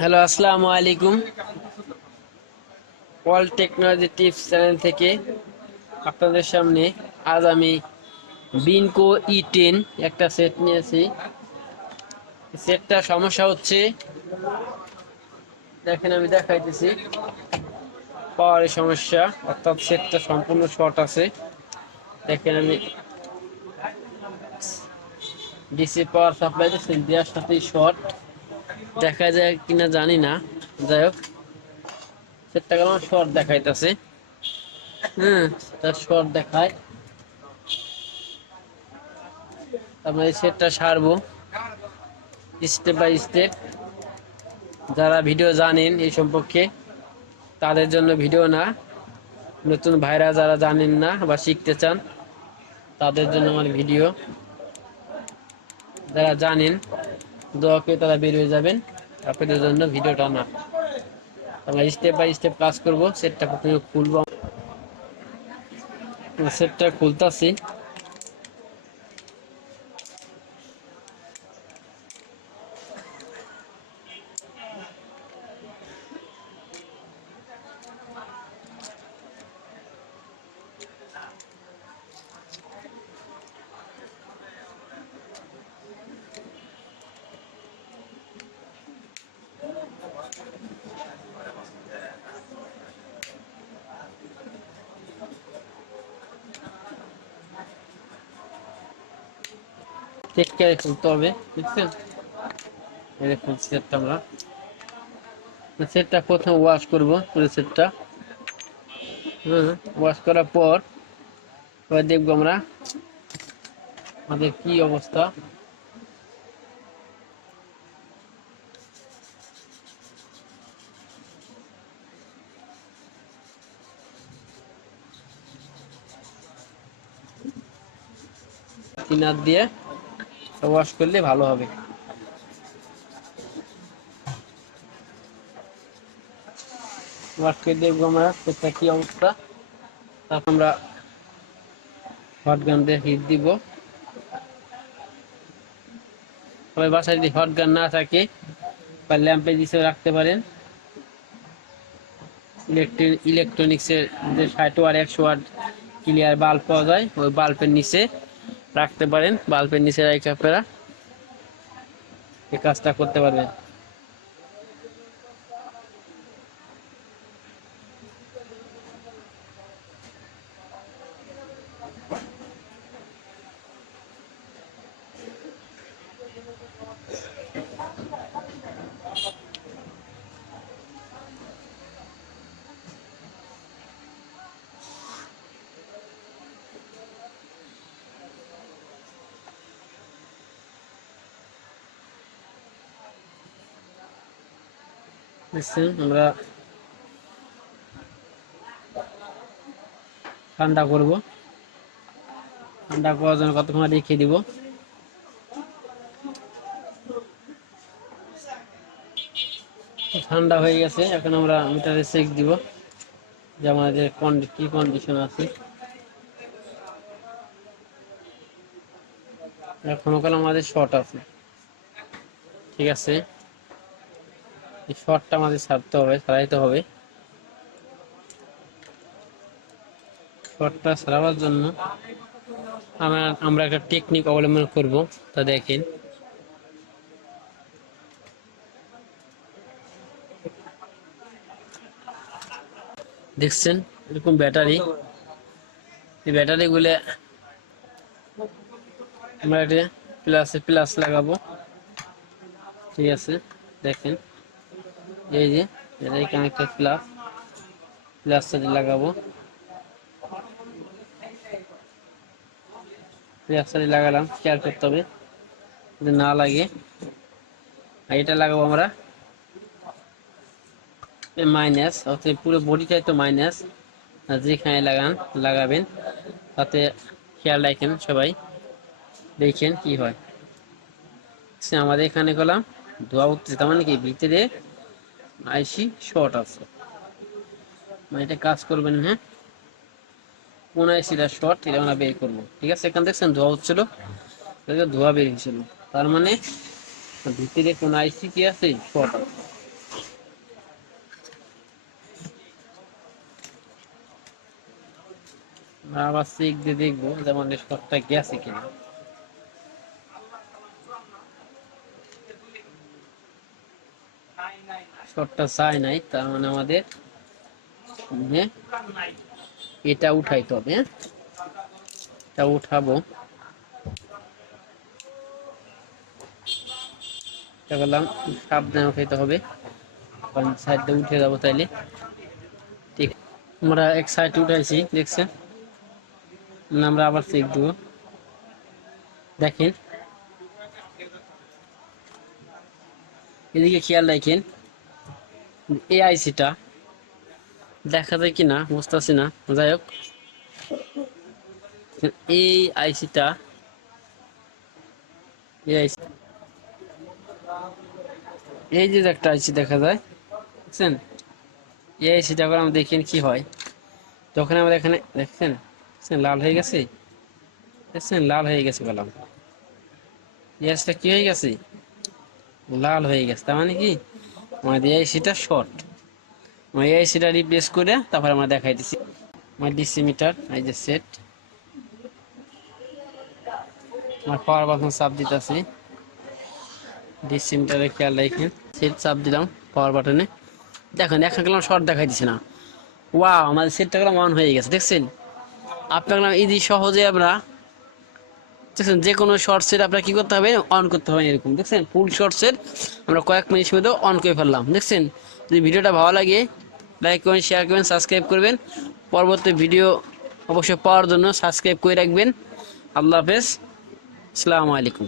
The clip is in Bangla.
হ্যালো, আসসালামু আলাইকুম। অল টেকনোলজি টিপস চ্যানেল থেকে আপনাদের সামনে আজ আমি বিনকো E10 একটা সেট নিয়েছি। সেটটা সমস্যা হচ্ছে, দেখেন আমি দেখাইতেছি। পাওয়ারের সমস্যা, অর্থাৎ সেটটা সম্পূর্ণ শর্ট আছে। দেখেন আমি ডিসি পাওয়ার সাপ্লাই দিচ্ছি, দেওয়ার সাথেই শর্ট দেখা যায় কিনা জানি না। যাই হোক, সেটটা আমার শর্ট দেখাইতেছে। তার শর্ট দেখায়। আমরা এই সেটটা সারবো স্টেপ বাই স্টেপ। যারা ভিডিও জানেন এই সম্পর্কে তাদের জন্য ভিডিও না, নতুন ভাইরা যারা জানেন না বা শিখতে চান তাদের জন্য আমার ভিডিও। যারা জানেন দোয়া করে তারা বের হয়ে যাবেন, আপনাদের জন্য ভিডিওটা না। আমরা স্টেপ বাই স্টেপ কাজ করব। সেটটা প্রথমে খুলবো, সেটটা খুলতাছি। চেক করে খুলতে হবে, বুঝছেন? এই দেখুন সেটটা আমরা সেটটা প্রথম ওয়াশ করব পুরো সেটটা। ওয়াশ করার পর এবার দেখবো আমরা আমাদের কি অবস্থা। ক্লিনার দিয়ে ওয়াশ করলে ভালো হবে। ওয়াশ করে দেখবো আমরা সেটটা কি অবস্থা। তারপর আমরা হট গান দিয়ে হিট দিব। সবাই বাসায় যদি হট গান না থাকে বা ল্যাম্পে দিয়েও রাখতে পারেন। ইলেকট্রনিক্সের যে 60 ওয়াট 100 ওয়াট ক্লিয়ার বাল্ব পাওয়া যায়, ওই বাল্বের নিচে রাখতে পারেন। বাল্বের নিচে রেখে আপনারা এই কাজটা করতে পারবেন। আমরা ঠান্ডা করব। ঠান্ডা করার জন্য কতক্ষণ রেখে দিব। ঠান্ডা হয়ে গেছে, এখন আমরা মিটারে চেক দিব যে আমাদের কি কন্ডিশন আছে। এখনো কাল আমাদের শর্ট আছে, ঠিক আছে। এই শর্টটা আমাদের ছাড়াইতে হবে। শর্টটা ছাড়াবার জন্য আমরা একটা টেকনিক অবলম্বন করব, তা দেখেন। দেখছেন এরকম ব্যাটারি, এই ব্যাটারি গুলো আমরা এটা প্লাস লাগাবো, ঠিক আছে। দেখেন এই যে ব্যাটারি কানেক্টর প্লাস সাথে লাগাবো। প্লাস সাথে লাগালাম, খেয়াল করতে হবে যদি না লাগে। আর এটা লাগাবো আমরা মাইনাস, অর্থাৎ পুরো বডিটাই তো মাইনাস। যেখানে লাগাবেন তাতে খেয়াল রাখেন সবাই, দেখেন কি হয়। আমাদের এখানে করলাম ধোয়া উঠতেছে, তার মানে কি ভিতরে আইসি শর্ট আছে, মানে এটা কাজ করবেন। হ্যাঁ, কোন আইসিটা শর্ট এটা আমরা বের করবো, ঠিক আছে। এখানে দেখছেন ধোয়া হচ্ছিল, ধোয়া বের হয়েছিল, তার মানে ভিতরে কোন আইসি কি আছে শর্ট আছে। আবার চেক দিয়ে দেখবো যেমন শর্টটা গেছে কিনা। শর্টটা চাই নাই, তার মানে আমাদের এটা উঠাইতে হবে। এটা উঠাবো, এটা বললাম সাবধানে উঠাইতে হবে, কারণ সাইড দিয়ে উঠে যাবো তাইলে। ঠিক, আমরা এক সাইড উঠাইছি দেখছেন, আমরা আবার চেক দেবো। দেখেন এদিকে খেয়াল রাখেন, এই আইসিটা দেখা যায় কিনা বুঝতেছি না, যাই হোক এই আইসিটা, এই যে একটা আইসি দেখা যায় দেখছেন, এই আইসিটা করে আমরা দেখেন কি হয় তখন আমাদের এখানে দেখছেন লাল হয়ে গেছে, দেখছেন লাল হয়ে গেছে বললাম, এই আইসিটা কি হয়ে গেছে, লাল হয়ে গেছে। তার মানে কি আমাদের এই আইসিটা শর্ট। এই আইসিটা রিপ্লেস করে তারপর আমরা দেখাই দিচ্ছি আমার ডিসি মিটার। এই যে সেট, আমার পাওয়ার বাটন চাপ দিতেছি, ডিসি মিটারে খেয়াল রাখেন, সেট চাপ দিলাম পাওয়ার বাটনে। দেখেন এখন গেলাম শর্ট দেখাই দিচ্ছে না, ওয়াও আমাদের সেটটা গেলাম অন হয়ে গেছে দেখছেন। আপনার ইজি সহজে আমরা দেখছেন যে কোনো শর্ট সেট আপনার কি করতে হবে, অন করতে হবে এরকম দেখছেন। ফুল শর্ট সেট আমরা কয়েক মিনিটের মধ্যে অন করে ফেললাম দেখছেন। যদি ভিডিওটা ভালো লাগে লাইক করবেন, শেয়ার করবেন, সাবস্ক্রাইব করবেন। পরবর্তী ভিডিও অবশ্যই পাওয়ার জন্য সাবস্ক্রাইব করে রাখবেন। আল্লাহ হাফেজ, আসসালামু আলাইকুম।